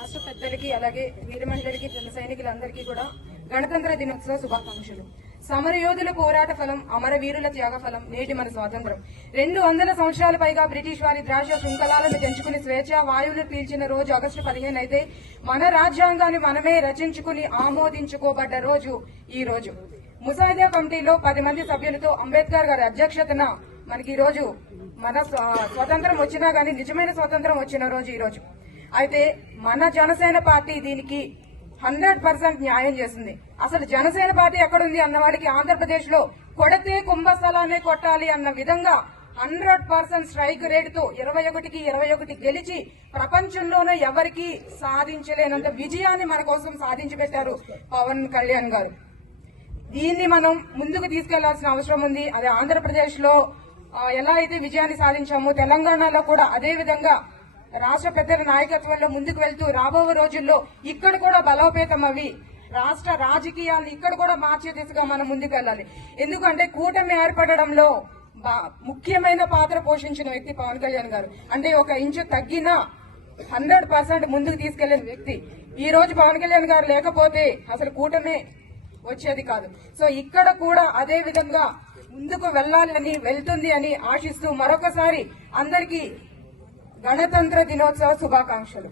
రాష్ట్ర పెద్దలకి అలాగే వీర మహిళలకి జన సైనికులందరికీ కూడా గణతంత్ర దినోత్సవ శుభాకాంక్షలు. సమరయోధుల పోరాట ఫలం అమరవీరుల త్యాగ ఫలం నేటి మన స్వాతంత్రం. రెండు వందల సంవత్సరాల పైగా బ్రిటిష్ వారి ద్రాక్ష శృంఖలాలను తెంచుకుని స్వేచ్ఛ వాయువును పీల్చిన రోజు ఆగస్టు పదిహేను అయితే మన రాజ్యాంగాన్ని మనమే రచించుకుని ఆమోదించుకోబడ్డ రోజు ఈ రోజు. ముసాయిదా కమిటీలో పది మంది సభ్యులతో అంబేద్కర్ గారి అధ్యక్షతన మనకి ఈ రోజు మన స్వ- స్వతంత్రం వచ్చినా గానీ నిజమైన స్వాతంత్రం వచ్చిన రోజు ఈ రోజు. అయితే మన జనసేన పార్టీ దీనికి హండ్రెడ్ పర్సెంట్ న్యాయం చేస్తుంది అసలు జనసేన పార్టీ ఎక్కడుంది అన్న వాళ్ళకి ఆంధ్రప్రదేశ్లో కొడితే కుంభస్థలాన్ని కొట్టాలి అన్న విధంగా హండ్రెడ్ పర్సెంట్ స్ట్రైక్ రేటుతో ఇరవై ఒకటికి ఇరవై ఒకటి గెలిచి ప్రపంచంలోనే ఎవరికి సాధించలేనంత విజయాన్ని మన కోసం సాధించి పెట్టారు పవన్ కళ్యాణ్ గారు. దీన్ని మనం ముందుకు తీసుకెళ్ళాల్సిన అవసరం ఉంది. అది ఆంధ్రప్రదేశ్లో ఎలా అయితే విజయాన్ని సాధించామో తెలంగాణలో కూడా అదే విధంగా రాష్ట్ర పెద్దల నాయకత్వంలో ముందుకు వెళ్తూ రాబో రోజుల్లో ఇక్కడ కూడా బలోపేతం అవి. రాష్ట్ర రాజకీయాలను ఇక్కడ కూడా మార్చే దిశగా మనం ముందుకు వెళ్ళాలి ఎందుకంటే కూటమి ఏర్పడడంలో బా- ముఖ్యమైన పాత్ర పోషించిన వ్యక్తి పవన్ కళ్యాణ్ గారు. అంటే ఒక ఇంచు తగ్గినా హండ్రెడ్ పర్సెంట్ ముందుకు తీసుకెళ్ళే వ్యక్తి. ఈ రోజు పవన్ కళ్యాణ్ గారు లేకపోతే అసలు కూటమి వచ్చేది కాదు. సో ఇక్కడ కూడా అదే విధంగా ముందుకు వెళ్ళాలని వెళ్తుంది అని ఆశిస్తూ మరొకసారి అందరికీ గణతంత్ర దినోత్సవ శుభాకాంక్షలు.